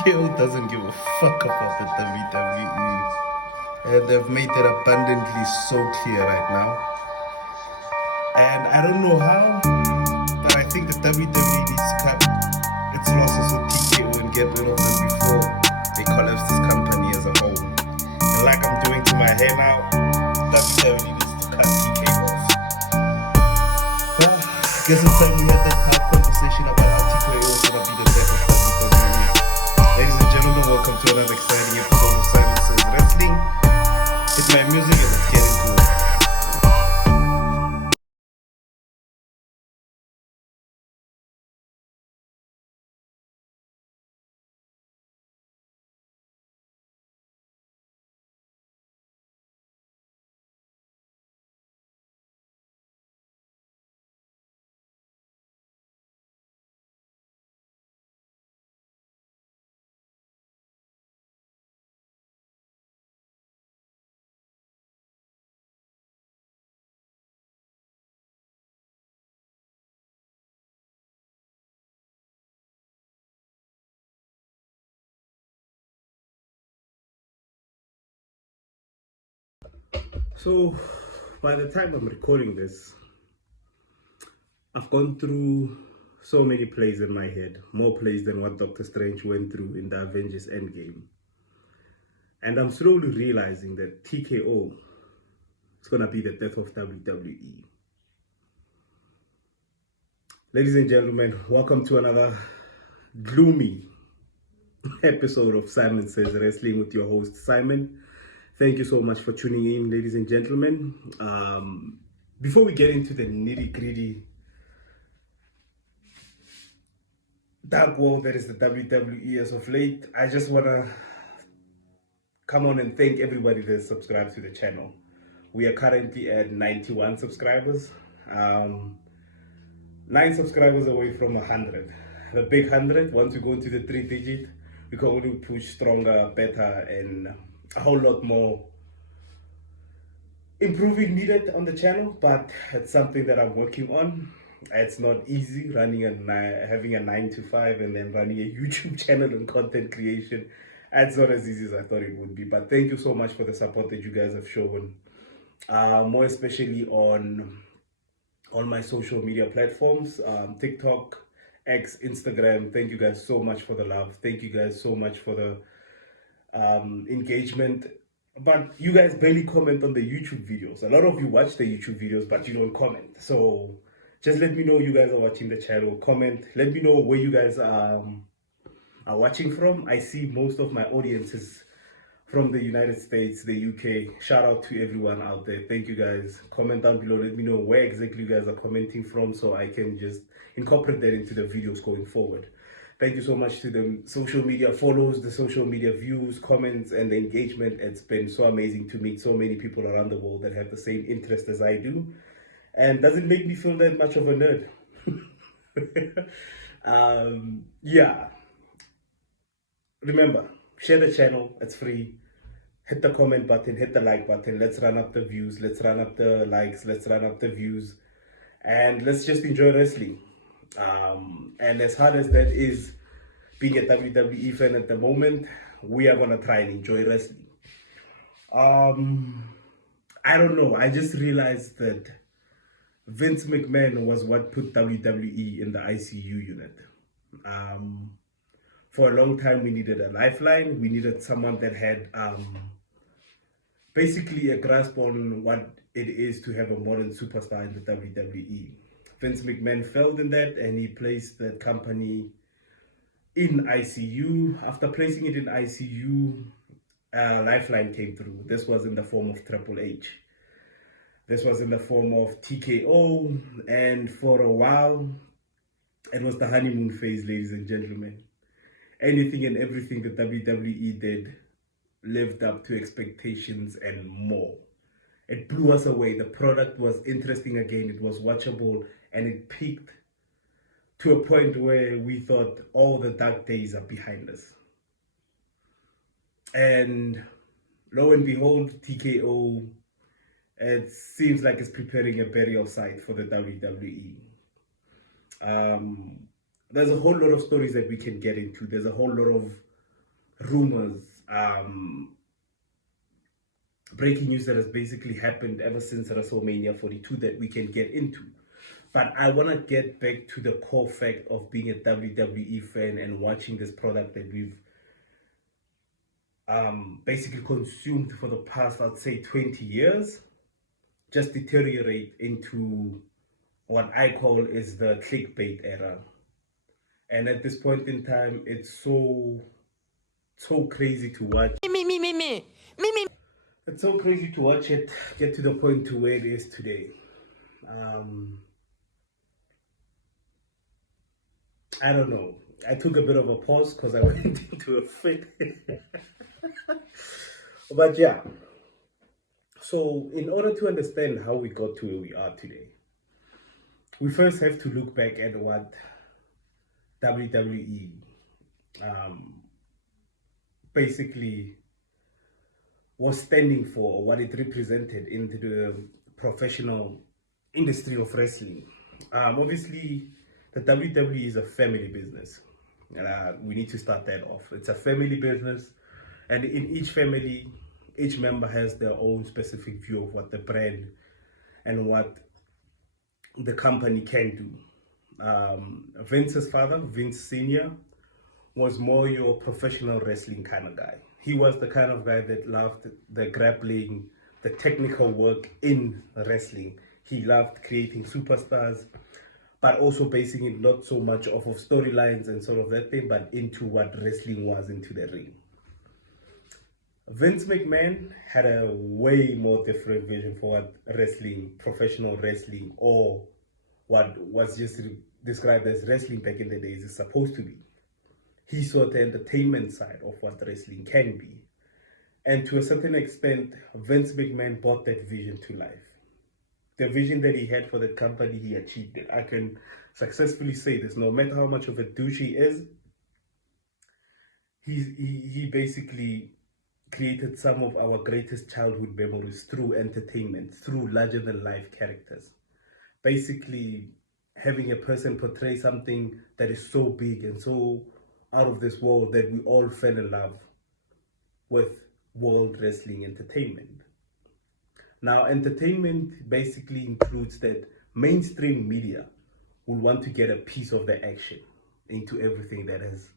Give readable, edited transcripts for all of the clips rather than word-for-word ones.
TKO doesn't give a fuck about the WWE. And they've made it abundantly so clear right now. And I don't know how, but I think the WWE needs to cut its losses with TKO and get rid of them before they collapse this company as a whole. And like I'm doing to my hair now, WWE needs to cut TKO off. Well, I guess it's time we had that hard conversation about how TKO is going to be the death of WWE. Ladies and gentlemen, welcome to another exciting episode of Simon Says Wrestling. It's my music and let's get into it. So, by the time I'm recording this, I've gone through so many plays in my head, more plays than what Doctor Strange went through in the Avengers Endgame. And I'm slowly realizing that TKO is going to be the death of WWE. Ladies and gentlemen, welcome to another gloomy episode of Simon Says Wrestling with your host, Simon. Thank you so much for tuning in, ladies and gentlemen. Before we get into the nitty-gritty dark world that is the WWE as of late, I just want to come on and thank everybody that subscribed to the channel. We are currently at 91 subscribers. 9 subscribers away from 100. The big 100, once we go into the 3-digit, we can only push stronger, better, and a whole lot more improving needed on the channel, but it's something that I'm working on. It's not easy running having a 9 to 5 and then running a YouTube channel and content creation. It's not as easy as I thought it would be, but thank you so much for the support that you guys have shown, more especially on my social media platforms, TikTok, X, Instagram. Thank you guys so much for the love. Thank you guys so much for the engagement. But you guys barely comment on the YouTube videos. A lot of you watch the YouTube videos, but you don't comment. So just let me know you guys are watching the channel. Comment. Let me know where you guys are watching from. I see most of my audience is from the United States, the UK. Shout out to everyone out there. Thank you guys. Comment down below. Let me know where exactly you guys are commenting from so I can just incorporate that into the videos going forward. Thank you so much to the social media follows, the social media views, comments, and the engagement. It's been so amazing to meet so many people around the world that have the same interest as I do. And doesn't make me feel that much of a nerd. Yeah. Remember, share the channel. It's free. Hit the comment button, hit the like button. Let's run up the views. Let's run up the likes. Let's run up the views. And let's just enjoy wrestling. And as hard as that is, being a WWE fan at the moment, we are going to try and enjoy wrestling. I don't know. I just realized that Vince McMahon was what put WWE in the ICU unit. For a long time, we needed a lifeline. We needed someone that had basically a grasp on what it is to have a modern superstar in the WWE. Vince McMahon failed in that, and he placed the company in ICU. After placing it in ICU, a lifeline came through. This was in the form of Triple H. This was in the form of TKO, and for a while, it was the honeymoon phase, ladies and gentlemen. Anything and everything that WWE did lived up to expectations and more. It blew us away. The product was interesting again. It was watchable, and it peaked to a point where we thought all the dark days are behind us. And lo and behold, TKO, it seems like it's preparing a burial site for the WWE. There's a whole lot of stories that we can get into. There's a whole lot of rumors, breaking news that has basically happened ever since WrestleMania 42 that we can get into. But I want to get back to the core fact of being a WWE fan and watching this product that we've basically consumed for the past, I'd say, 20 years, just deteriorate into what I call is the clickbait era. And at this point in time, it's so crazy to watch. It's so crazy to watch it get to the point to where it is today. I don't know. I took a bit of a pause because I went into a fit. But yeah. So in order to understand how we got to where we are today, we first have to look back at what WWE basically was standing for, or what it represented into the professional industry of wrestling. Obviously, the WWE is a family business. We need to start that off. It's a family business, and in each family, each member has their own specific view of what the brand and what the company can do. Vince's father, Vince Sr., was more your professional wrestling kind of guy. He was the kind of guy that loved the grappling, the technical work in wrestling. He loved creating superstars, but also basing it not so much off of storylines and sort of that thing, but into what wrestling was into the ring. Vince McMahon had a way more different vision for what wrestling, professional wrestling, or what was just described as wrestling back in the days is supposed to be. He saw the entertainment side of what wrestling can be. And to a certain extent, Vince McMahon brought that vision to life. The vision that he had for the company, he achieved it. I can successfully say this. No matter how much of a douche he is, he basically created some of our greatest childhood memories through entertainment, through larger-than-life characters. Basically, having a person portray something that is so big and so out of this world that we all fell in love with world wrestling entertainment. Now, entertainment basically includes that mainstream media will want to get a piece of the action into everything that has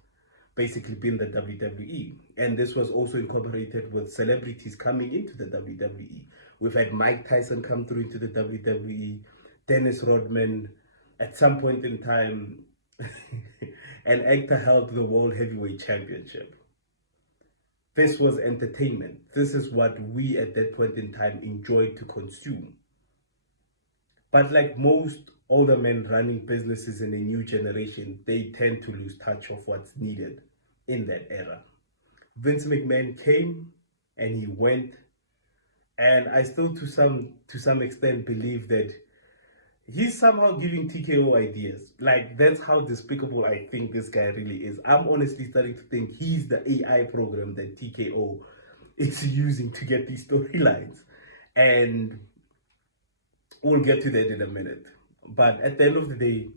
basically been the WWE. And this was also incorporated with celebrities coming into the WWE. We've had Mike Tyson come through into the WWE, Dennis Rodman. At some point in time, an actor held the World Heavyweight Championship. This was entertainment. This is what we at that point in time enjoyed to consume. But like most older men running businesses in a new generation, they tend to lose touch of what's needed in that era. Vince McMahon came and he went, and I still to some extent believe that he's somehow giving TKO ideas. Like, that's how despicable I think this guy really is. I'm honestly starting to think he's the AI program that TKO is using to get these storylines. And we'll get to that in a minute. But at the end of the day,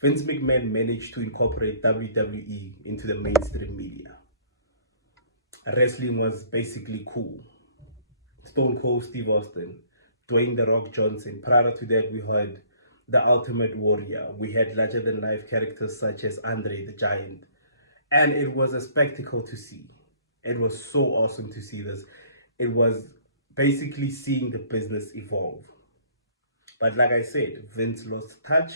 Vince McMahon managed to incorporate WWE into the mainstream media. Wrestling was basically cool. Stone Cold Steve Austin, Dwayne The Rock Johnson. Prior to that, we had The Ultimate Warrior. We had larger-than-life characters such as Andre the Giant. And it was a spectacle to see. It was so awesome to see this. It was basically seeing the business evolve. But like I said, Vince lost touch.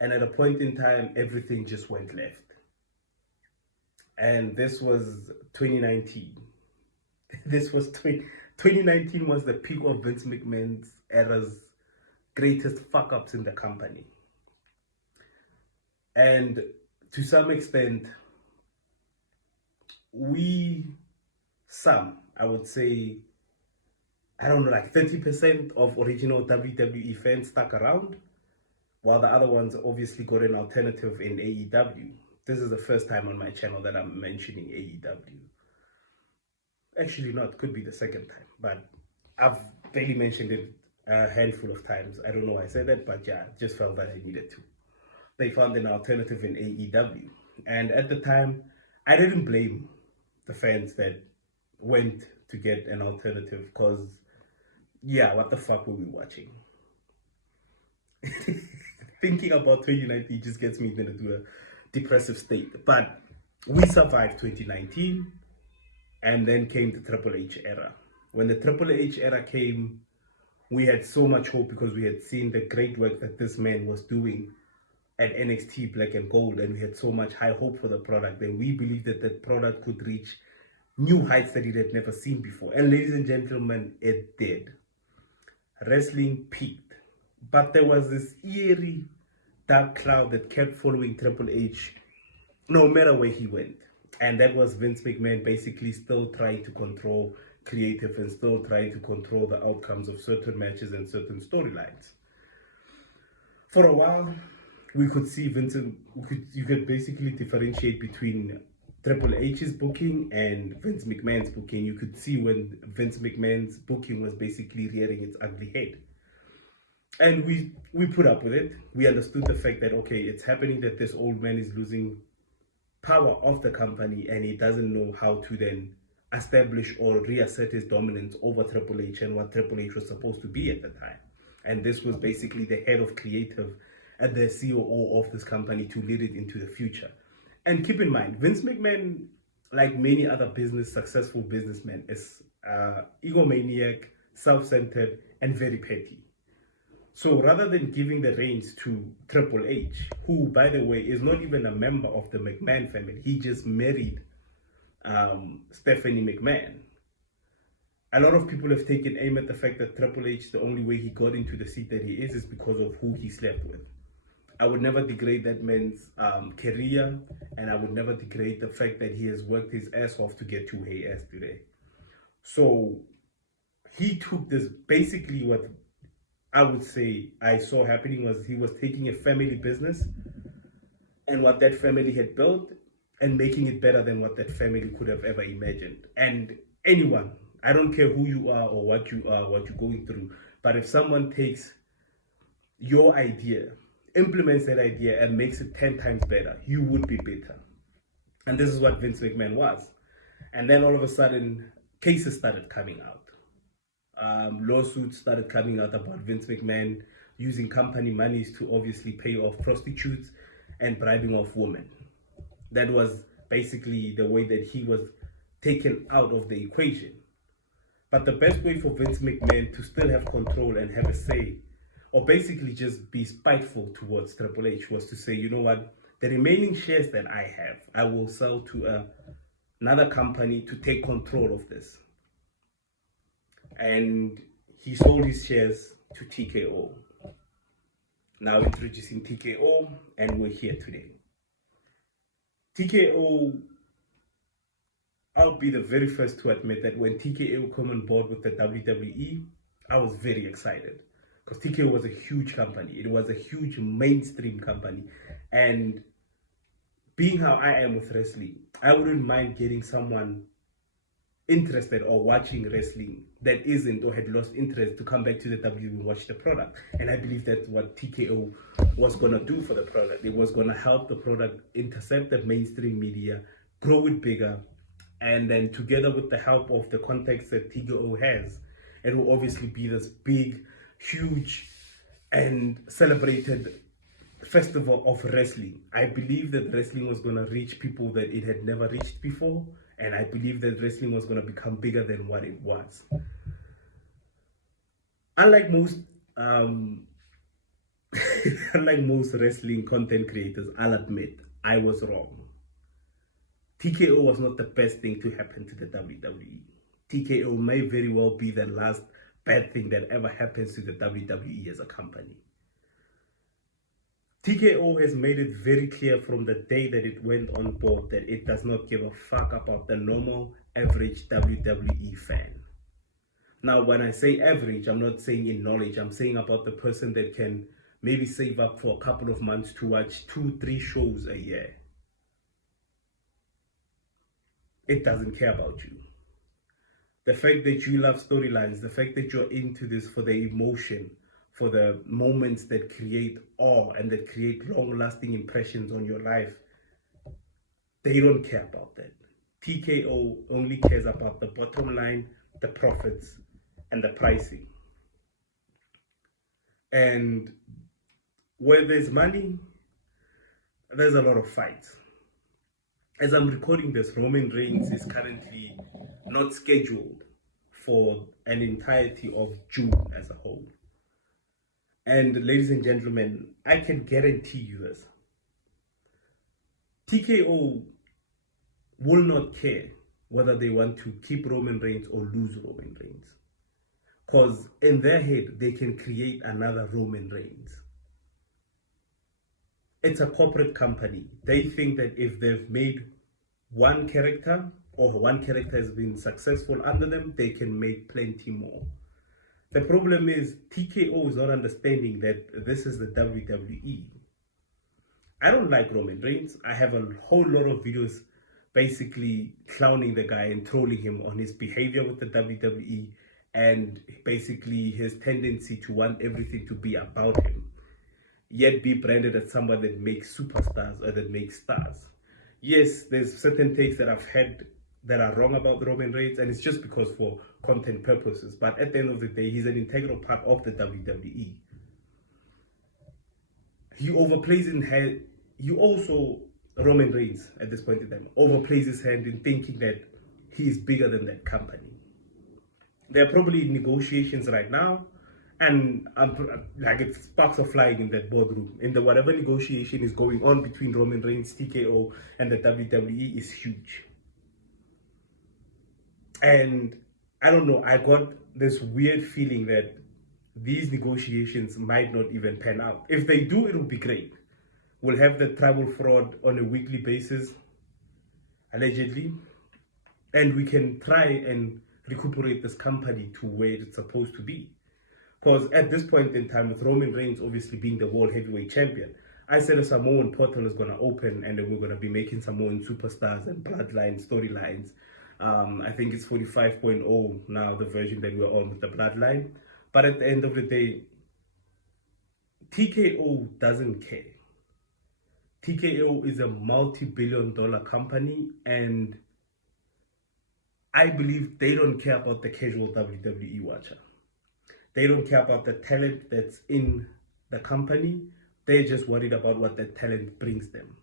And at a point in time, everything just went left. And this was 2019. 2019 was the peak of Vince McMahon's era's greatest fuck-ups in the company. And to some extent, I would say, I don't know, like 30% of original WWE fans stuck around, while the other ones obviously got an alternative in AEW. This is the first time on my channel that I'm mentioning AEW. Actually not, could be the second time, but I've barely mentioned it a handful of times. I don't know why I said that, but yeah, just felt that I needed to. They found an alternative in AEW. And at the time, I didn't blame the fans that went to get an alternative, because yeah, what the fuck were we watching? Thinking about 2019 just gets me into a depressive state. But we survived 2019, and then came the Triple H era. When the Triple H era came, we had so much hope because we had seen the great work that this man was doing at NXT Black and Gold, and we had so much high hope for the product, and we believed that the product could reach new heights that it had never seen before. And ladies and gentlemen, it did. Wrestling peaked, but there was this eerie dark cloud that kept following Triple H no matter where he went, and that was Vince McMahon basically still trying to control creative and still trying to control the outcomes of certain matches and certain storylines. For a while, we could see you could basically differentiate between Triple H's booking and Vince McMahon's booking. You could see when Vince McMahon's booking was basically rearing its ugly head. And we put up with it. We understood the fact that, okay, it's happening, that this old man is losing power of the company and he doesn't know how to then establish or reassert his dominance over Triple H and what Triple H was supposed to be at the time. And this was basically the head of creative and the COO of this company to lead it into the future. And keep in mind, Vince McMahon, like many other successful businessmen, is egomaniac, self-centered, and very petty. So rather than giving the reins to Triple H, who, by the way, is not even a member of the McMahon family, he just married Stephanie McMahon. A lot of people have taken aim at the fact that Triple H, the only way he got into the seat that he is because of who he slept with. I would never degrade that man's career, and I would never degrade the fact that he has worked his ass off to get to where he is today. So he took this, basically what I would say I saw happening was he was taking a family business and what that family had built and making it better than what that family could have ever imagined. And anyone, I don't care who you are or what you are, what you're going through, but if someone takes your idea, implements that idea and makes it 10 times better, you would be better. And this is what Vince McMahon was. And then all of a sudden, cases started coming out. Lawsuits started coming out about Vince McMahon using company monies to obviously pay off prostitutes and bribing off women. That was basically the way that he was taken out of the equation. But the best way for Vince McMahon to still have control and have a say, or basically just be spiteful towards Triple H, was to say, you know what, the remaining shares that I have, I will sell to another company to take control of this. And he sold his shares to TKO. Now introducing TKO, and we're here today. TKO, I'll be the very first to admit that when TKO came on board with the WWE, I was very excited. Because TKO was a huge company. It was a huge mainstream company. And being how I am with wrestling, I wouldn't mind getting someone interested or watching wrestling that isn't or had lost interest to come back to the WWE and watch the product. And I believe that's what TKO was going to do for the product. It was going to help the product intercept the mainstream media, grow it bigger, and then together with the help of the contacts that TKO has, it will obviously be this big, huge, and celebrated festival of wrestling. I believe that wrestling was going to reach people that it had never reached before, and I believe that wrestling was going to become bigger than what it was. Unlike most unlike most wrestling content creators, I'll admit I was wrong. TKO was not the best thing to happen to the WWE. TKO may very well be the last bad thing that ever happens to the WWE as a company. TKO has made it very clear from the day that it went on board that it does not give a fuck about the normal, average WWE fan. Now, when I say average, I'm not saying in knowledge. I'm saying about the person that can maybe save up for a couple of months to watch 2-3 shows a year. It doesn't care about you. The fact that you love storylines, the fact that you're into this for the emotion, for the moments that create awe and that create long-lasting impressions on your life, they don't care about that. TKO only cares about the bottom line, the profits, and the pricing. And where there's money, there's a lot of fights. As I'm recording this, Roman Reigns is currently not scheduled for an entirety of June as a whole. And ladies and gentlemen, I can guarantee you this. TKO will not care whether they want to keep Roman Reigns or lose Roman Reigns. Because in their head, they can create another Roman Reigns. It's a corporate company. They think that if they've made one character or one character has been successful under them, they can make plenty more. The problem is TKO is not understanding that this is the WWE. I don't like Roman Reigns. I have a whole lot of videos basically clowning the guy and trolling him on his behavior with the WWE and basically his tendency to want everything to be about him, yet be branded as someone that makes superstars or that makes stars. Yes, there's certain takes that I've had that are wrong about Roman Reigns, and it's just because for content purposes. But at the end of the day, he's an integral part of the WWE. He overplays in hand. He also, Roman Reigns, at this point in time, overplays his hand in thinking that he is bigger than that company. There are probably negotiations right now, and like it's sparks are flying in that boardroom. In the whatever negotiation is going on between Roman Reigns, TKO, and the WWE is huge. And I don't know, I got this weird feeling that these negotiations might not even pan out. If they do, it will be great. We'll have the tribal fraud on a weekly basis, allegedly, and we can try and recuperate this company to where it's supposed to be. Because at this point in time, with Roman Reigns obviously being the world heavyweight champion, I said a Samoan portal is going to open and then we're going to be making Samoan superstars and bloodline storylines. I think it's 45.0 now, the version that we're on with the bloodline. But at the end of the day, TKO doesn't care. TKO is a multi-billion-dollar company, and I believe they don't care about the casual WWE watcher. They don't care about the talent that's in the company. They're just worried about what the talent brings them.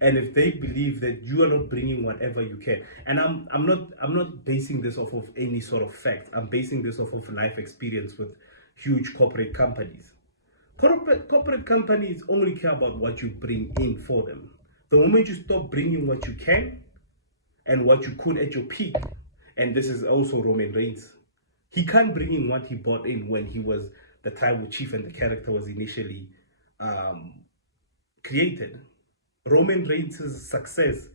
And if they believe that you are not bringing whatever you can, and I'm not basing this off of any sort of fact. I'm basing this off of life experience with huge corporate companies. Corporate companies only care about what you bring in for them. The moment you stop bringing what you can and what you could at your peak, and this is also Roman Reigns, he can't bring in what he brought in when he was the tribal chief and the character was initially created. Roman Reigns' success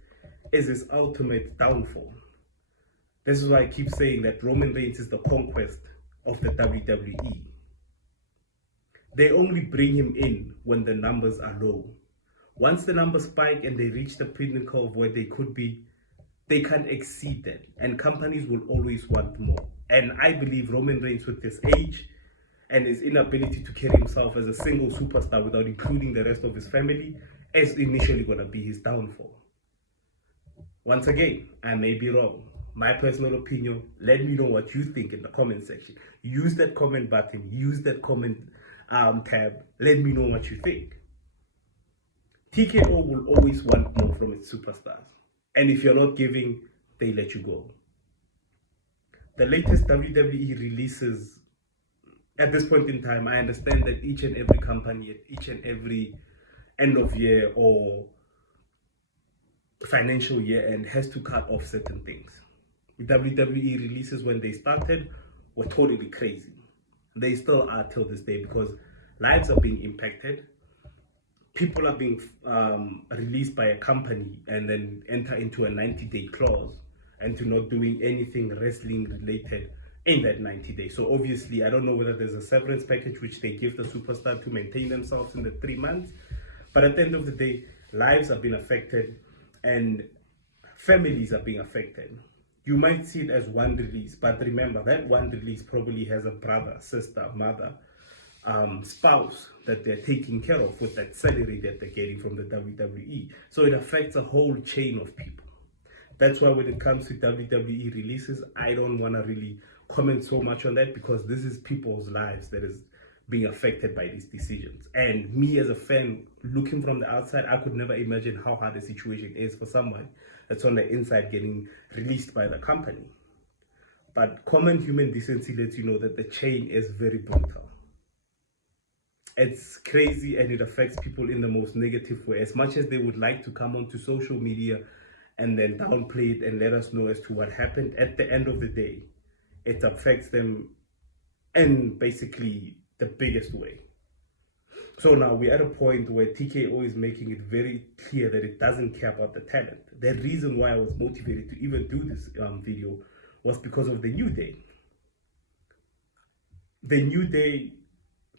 is his ultimate downfall. This is why I keep saying that Roman Reigns is the conquest of the WWE. They only bring him in when the numbers are low. Once the numbers spike and they reach the pinnacle of where they could be, they can't exceed that. And companies will always want more. And I believe Roman Reigns, with his age and his inability to carry himself as a single superstar without including the rest of his family, is initially going to be his downfall. Once again, I may be wrong. My personal opinion, let me know what you think in the comment section. Use that comment button, use that comment tab. Let me know what you think. TKO will always want more from its superstars. And if you're not giving, they let you go. The latest WWE releases, at this point in time, I understand that each and every company, at each and every end of year or financial year end, has to cut off certain things. WWE releases when they started were totally crazy. They still are till this day, because lives are being impacted. People are being released by a company and then enter into a 90-day clause and to not doing anything wrestling related in that 90 days. So obviously, I don't know whether there's a severance package which they give the superstar to maintain themselves in the 3 months. But at the end of the day, lives are being affected and families are being affected. You might see it as one release, but remember that one release probably has a brother, sister, mother, spouse that they're taking care of with that salary that they're getting from the WWE. So it affects a whole chain of people. That's why when it comes to WWE releases, I don't want to really comment so much on that, because this is people's lives that is being affected by these decisions. And me as a fan, looking from the outside, I could never imagine how hard the situation is for someone that's on the inside getting released by the company. But common human decency lets you know that the chain is very brutal. It's crazy, and it affects people in the most negative way. As much as they would like to come onto social media and then downplay it and let us know as to what happened, at the end of the day, it affects them in basically the biggest way. So now we're at a point where TKO is making it very clear that it doesn't care about the talent. The reason why I was motivated to even do this video was because of the New Day. The New Day,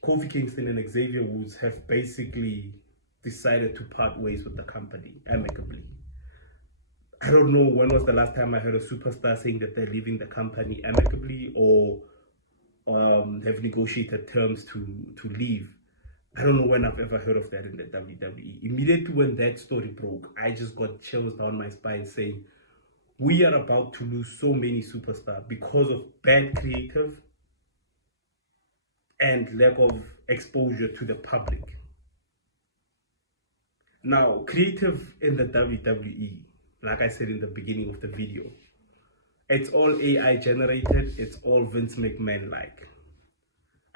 Kofi Kingston and Xavier Woods have basically decided to part ways with the company amicably. I don't know when was the last time I heard a superstar saying that they're leaving the company amicably or have negotiated terms to leave. I don't know when I've ever heard of that in the WWE. Immediately when that story broke, I just got chills down my spine saying, we are about to lose so many superstars because of bad creative and lack of exposure to the public. Now, creative in the WWE, like I said in the beginning of the video, it's all AI generated, it's all Vince McMahon like.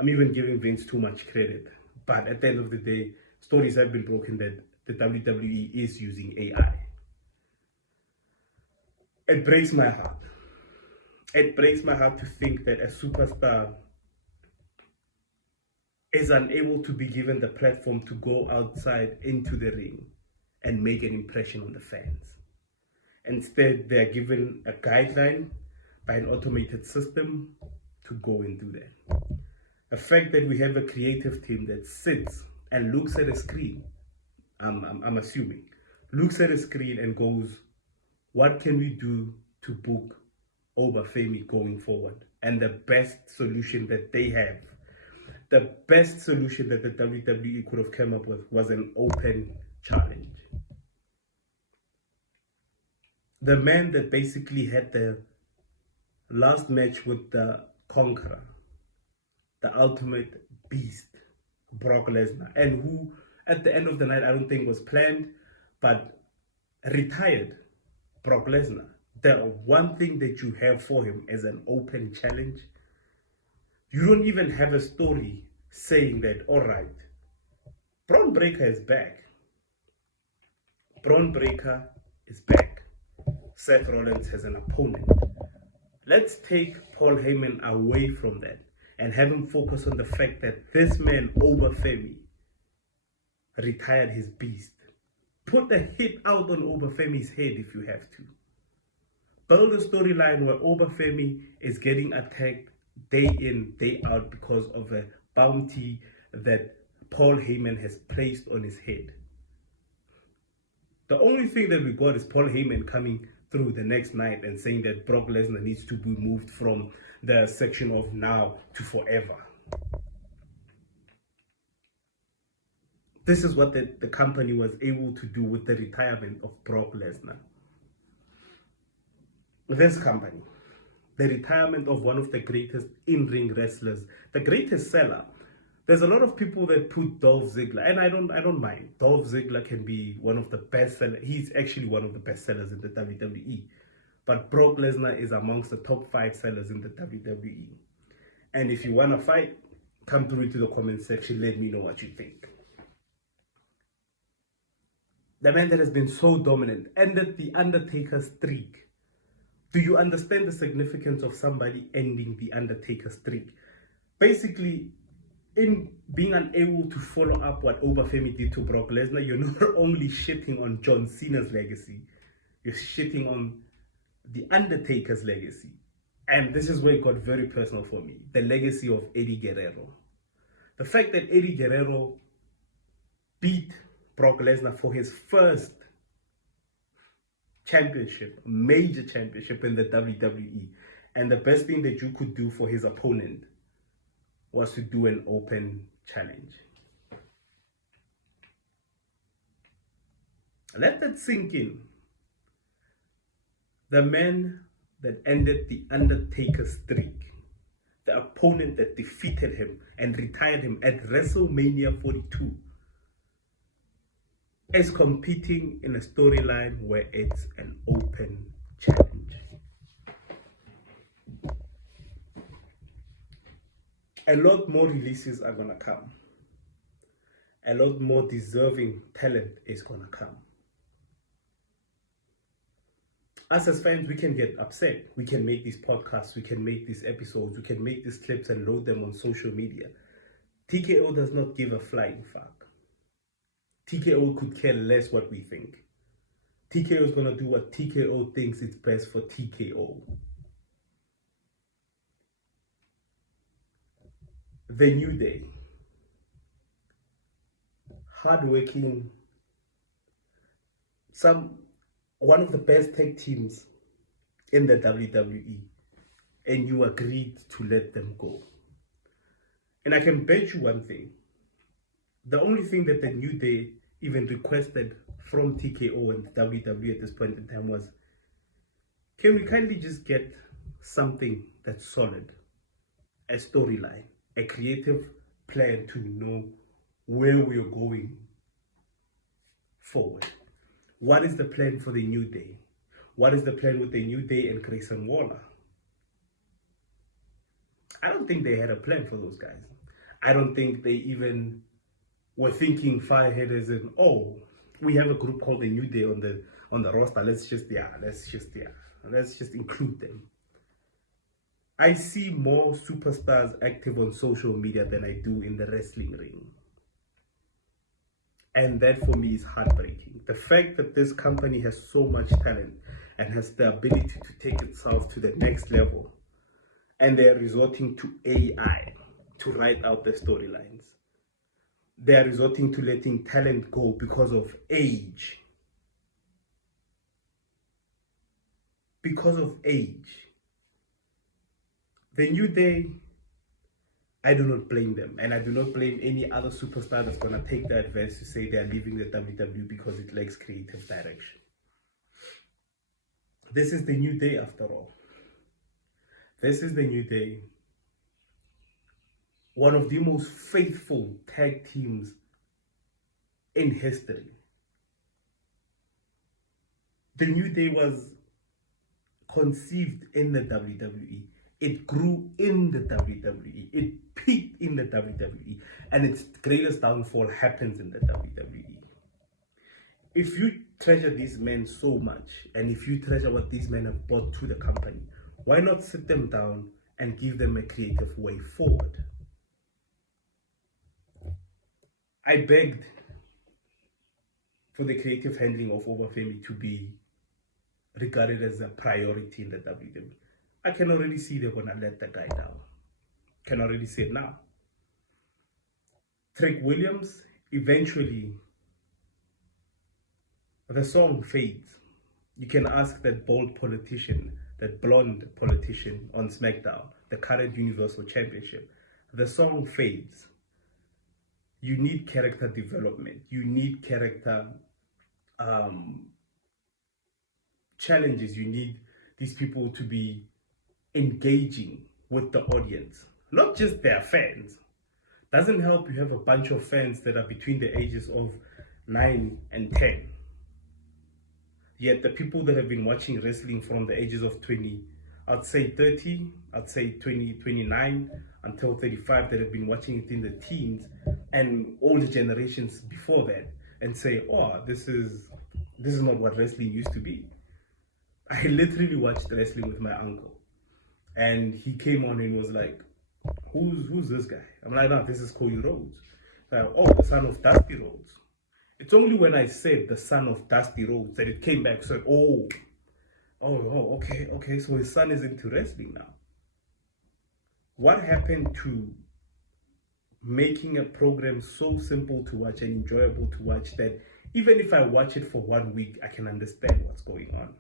I'm even giving Vince too much credit, but at the end of the day, stories have been broken that the WWE is using AI. It breaks my heart. It breaks my heart to think that a superstar is unable to be given the platform to go outside into the ring and make an impression on the fans. Instead, they're given a guideline by an automated system to go and do that. The fact that we have a creative team that sits and looks at a screen, I'm assuming, looks at a screen and goes, what can we do to book Obafemi going forward? And the best solution that they have, the best solution that the WWE could have come up with was an open challenge. The man that basically had the last match with the Conqueror, the ultimate beast, Brock Lesnar, and who at the end of the night, I don't think was planned, but retired Brock Lesnar. The one thing that you have for him is an open challenge. You don't even have a story saying that, all right, Braun Breaker is back. Braun Breaker is back. Seth Rollins has an opponent. Let's take Paul Heyman away from that and have him focus on the fact that this man, Obafemi, retired his beast. Put the hit out on Obafemi's head if you have to. Build a storyline where Obafemi is getting attacked day in, day out because of a bounty that Paul Heyman has placed on his head. The only thing that we got is Paul Heyman coming through the next night and saying that Brock Lesnar needs to be moved from the section of now to forever. This is what the company was able to do with the retirement of Brock Lesnar. This company, the retirement of one of the greatest in-ring wrestlers, the greatest seller. There's a lot of people that put Dolph Ziggler, and I don't mind. Dolph Ziggler can be one of the best sellers. He's actually one of the best sellers in the WWE. But Brock Lesnar is amongst the top 5 sellers in the WWE. And if you want to fight, come through into the comment section. Let me know what you think. The man that has been so dominant ended the Undertaker streak. Do you understand the significance of somebody ending the Undertaker streak? Basically, in being unable to follow up what Obafemi did to Brock Lesnar, you're not only shitting on John Cena's legacy, you're shitting on the Undertaker's legacy. And this is where it got very personal for me. The legacy of Eddie Guerrero. The fact that Eddie Guerrero beat Brock Lesnar for his first championship, major championship in the WWE. And the best thing that you could do for his opponent was to do an open challenge. Let that sink in. The man that ended the Undertaker's streak, the opponent that defeated him and retired him at WrestleMania 42, is competing in a storyline where it's an open challenge. A lot more releases are gonna come. A lot more deserving talent is gonna come. Us as fans, we can get upset. We can make these podcasts, we can make these episodes, we can make these clips and load them on social media. TKO does not give a flying fuck. TKO could care less what we think. TKO is gonna do what TKO thinks is best for TKO. The New Day. Hardworking, one of the best tag teams in the WWE, and you agreed to let them go. And I can bet you one thing, the only thing that the New Day even requested from TKO and WWE at this point in time was, can we kindly just get something that's solid, a storyline, a creative plan to know where we're going forward. What is the plan for the New Day? What is the plan with the New Day and Grayson Waller? I don't think they had a plan for those guys. I don't think they even were thinking far ahead as in, oh, we have a group called the New Day on the roster. Let's just include them. I see more superstars active on social media than I do in the wrestling ring. And that for me is heartbreaking. The fact that this company has so much talent and has the ability to take itself to the next level, and they're resorting to AI to write out the storylines. They're resorting to letting talent go because of age. Because of age. The New Day, I do not blame them, and I do not blame any other superstar that's going to take the advice to say they are leaving the WWE because it lacks creative direction. This is the New Day after all. This is the New Day, one of the most faithful tag teams in history. The New Day was conceived in the WWE. It grew in the WWE. It peaked in the WWE. And its greatest downfall happens in the WWE. If you treasure these men so much, and if you treasure what these men have brought to the company, why not sit them down and give them a creative way forward? I begged for the creative handling of Obafemi to be regarded as a priority in the WWE. I can already see they're going to let the guy down. Can already see it now. Trick Williams, eventually, the song fades. You can ask that bold politician, that blonde politician on SmackDown, the current Universal Championship. The song fades. You need character development. You need character challenges. You need these people to be engaging with the audience, not just their fans. Doesn't help you have a bunch of fans that are between the ages of 9 and 10. Yet the people that have been watching wrestling from the ages of 20, I'd say 30, I'd say 20, 29 until 35 that have been watching it in the teens and all the generations before that, and say, oh, this is not what wrestling used to be. I literally watched wrestling with my uncle, and he came on and was like, who's this guy? I'm like, no, this is Cody Rhodes. Like, oh, the son of Dusty Rhodes. It's only when I said the son of Dusty Rhodes that it came back. So, okay, so his son is into wrestling now. What happened to making a program so simple to watch and enjoyable to watch that even if I watch it for 1 week, I can understand what's going on?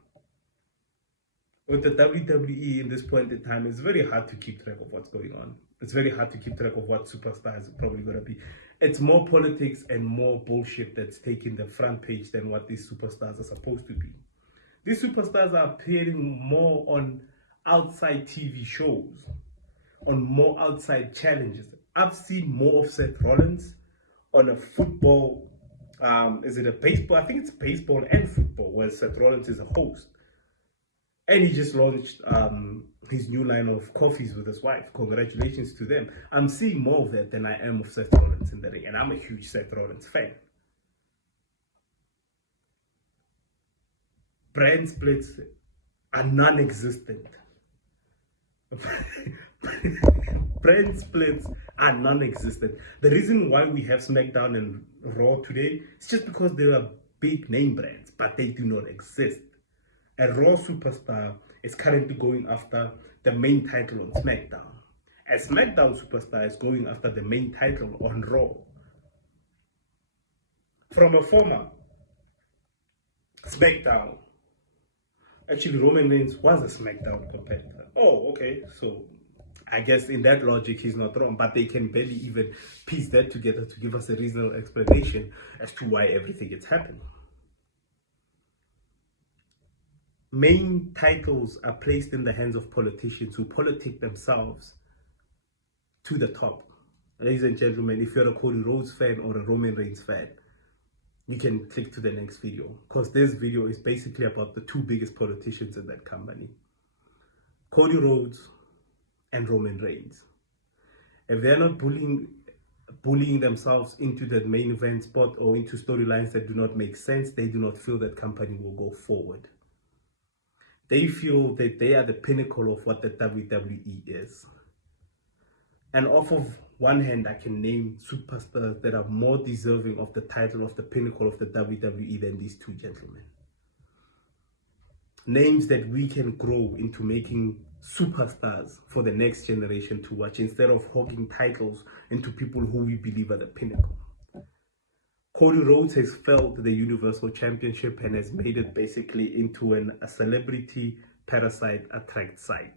With the WWE in this point in time, it's very hard to keep track of what's going on. It's very hard to keep track of what superstars are probably going to be. It's more politics and more bullshit that's taking the front page than what these superstars are supposed to be. These superstars are appearing more on outside TV shows, on more outside challenges. I've seen more of Seth Rollins on a football, is it a baseball? I think it's baseball and football, where Seth Rollins is a host. And he just launched his new line of coffees with his wife. Congratulations to them. I'm seeing more of that than I am of Seth Rollins in the ring. And I'm a huge Seth Rollins fan. Brand splits are non-existent. Brand splits are non-existent. The reason why we have SmackDown and Raw today is just because they are big name brands, but they do not exist. A Raw superstar is currently going after the main title on SmackDown. A SmackDown superstar is going after the main title on Raw. From a former SmackDown, actually Roman Reigns was a SmackDown competitor. Oh, okay, so I guess in that logic he's not wrong, but they can barely even piece that together to give us a reasonable explanation as to why everything is happening. Main titles are placed in the hands of politicians who politic themselves to the top. Ladies and gentlemen, if you're a Cody Rhodes fan or a Roman Reigns fan, you can click to the next video, because this video is basically about the two biggest politicians in that company, Cody Rhodes and Roman Reigns. If they're not bullying themselves into the main event spot or into storylines that do not make sense, they do not feel that company will go forward. They feel that they are the pinnacle of what the WWE is. And off of one hand, I can name superstars that are more deserving of the title of the pinnacle of the WWE than these two gentlemen. Names that we can grow into making superstars for the next generation to watch, instead of hogging titles into people who we believe are the pinnacle. Cody Rhodes has felled the Universal Championship and has made it basically into a celebrity parasite attract site.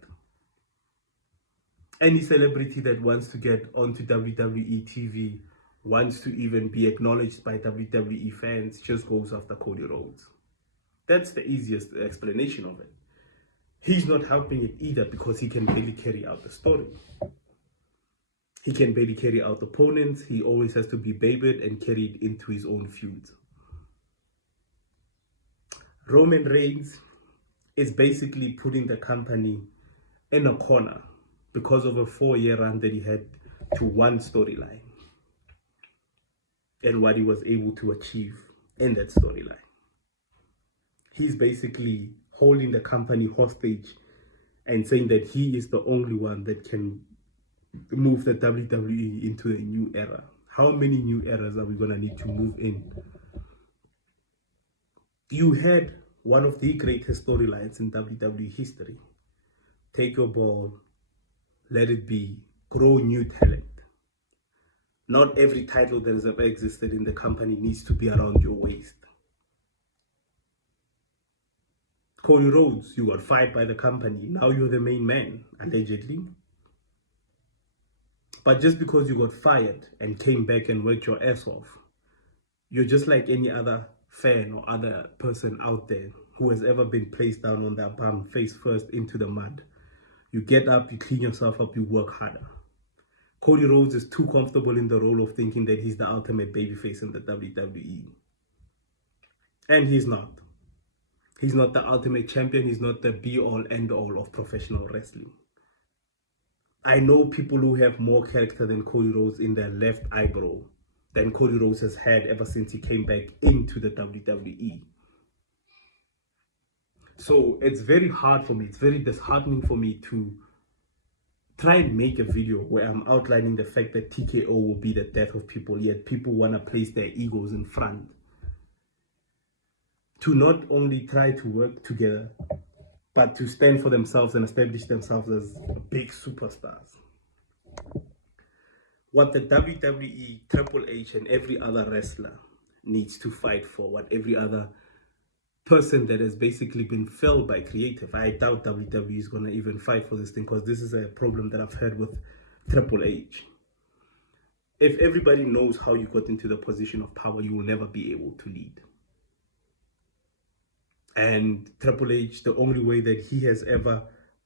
Any celebrity that wants to get onto WWE TV, wants to even be acknowledged by WWE fans, just goes after Cody Rhodes. That's the easiest explanation of it. He's not helping it either, because he can barely carry out the story. He can barely carry out opponents. He always has to be babied and carried into his own feuds. Roman Reigns is basically putting the company in a corner because of a 4-year run that he had to one storyline and what he was able to achieve in that storyline. He's basically holding the company hostage and saying that he is the only one that can move the WWE into a new era. How many new eras are we going to need to move in? You had one of the greatest storylines in WWE history. Take your ball, let it be, grow new talent. Not every title that has ever existed in the company needs to be around your waist. Cody Rhodes, you got fired by the company. Now you're the main man, allegedly. But just because you got fired and came back and worked your ass off, you're just like any other fan or other person out there who has ever been placed down on their bum, face first into the mud. You get up, you clean yourself up, you work harder. Cody Rhodes is too comfortable in the role of thinking that he's the ultimate babyface in the WWE. And he's not. He's not the ultimate champion. He's not the be-all, end-all of professional wrestling. I know people who have more character than Cody Rhodes in their left eyebrow than Cody Rhodes has had ever since he came back into the WWE. So it's very hard for me, it's very disheartening for me to try and make a video where I'm outlining the fact that TKO will be the death of people, yet people want to place their egos in front. To not only try to work together, but to stand for themselves and establish themselves as big superstars. What the WWE, Triple H, and every other wrestler needs to fight for, what every other person that has basically been felled by creative. I doubt WWE is going to even fight for this thing, because this is a problem that I've had with Triple H. If everybody knows how you got into the position of power, you will never be able to lead. And Triple H, the only way that he has ever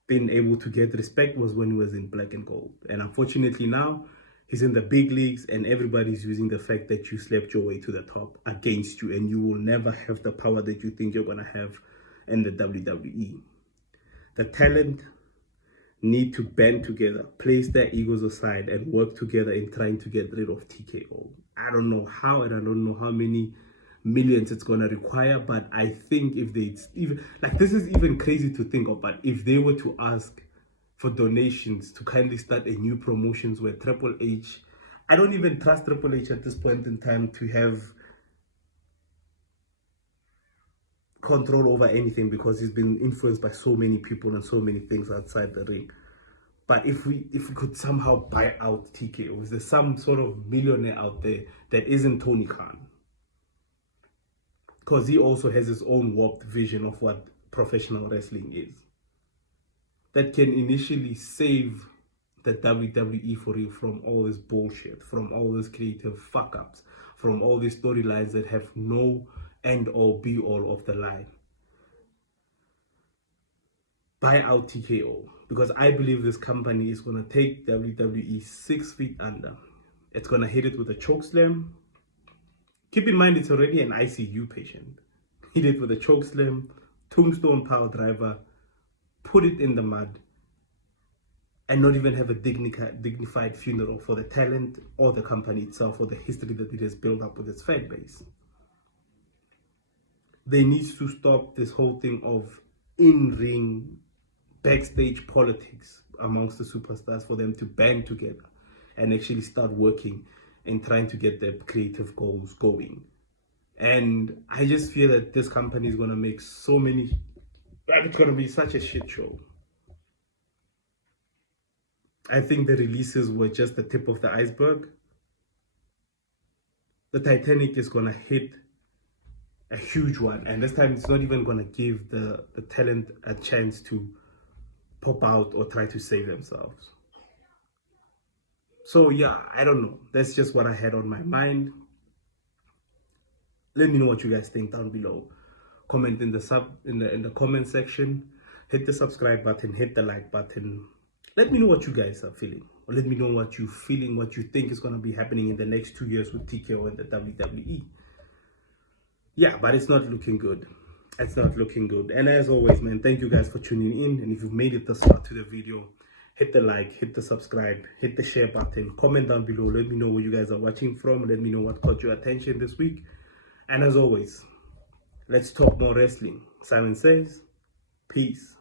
been able to get respect was when he was in black and gold. And unfortunately now, he's in the big leagues and everybody's using the fact that you slept your way to the top against you, and you will never have the power that you think you're going to have in the WWE. The talent need to band together, place their egos aside, and work together in trying to get rid of TKO. I don't know how, and I don't know how many millions it's gonna require, but I think if they even, like, this is even crazy to think of, but if they were to ask for donations to kindly start a new promotions where Triple H, I don't even trust Triple H at this point in time to have control over anything, because he's been influenced by so many people and so many things outside the ring. But if we could somehow buy out TKO, is there some sort of millionaire out there that isn't Tony Khan? Because he also has his own warped vision of what professional wrestling is, that can initially save the WWE for you from all this bullshit, from all this creative fuck-ups, from all these storylines that have no end or be all of the line. Buy out TKO, because I believe this company is going to take WWE 6 feet under. It's going to hit it with a choke slam. Keep in mind, it's already an ICU patient. Hit it with a choke slam, tombstone power driver, put it in the mud, and not even have a dignified funeral for the talent or the company itself, or the history that it has built up with its fan base. They need to stop this whole thing of in-ring, backstage politics amongst the superstars, for them to band together and actually start working and trying to get their creative goals going. And I just feel that this company is going to make so many, it's going to be such a shit show. I think the releases were just the tip of the iceberg. The Titanic is going to hit a huge one, and this time it's not even going to give the talent a chance to pop out or try to save themselves. So yeah, I don't know, that's just what I had on my mind. Let me know what you guys think down below. Comment in the comment section. Hit the subscribe button, hit the like button. Let me know what you guys are feeling, or let me know what you're feeling, what you think is going to be happening in the next 2 years with TKO and the WWE. Yeah, but it's not looking good. It's not looking good. And as always, man, thank you guys for tuning in. And if you've made it this far to the video, hit the like, hit the subscribe, hit the share button, comment down below. Let me know where you guys are watching from. Let me know what caught your attention this week. And as always, let's talk more wrestling. Simon says, peace.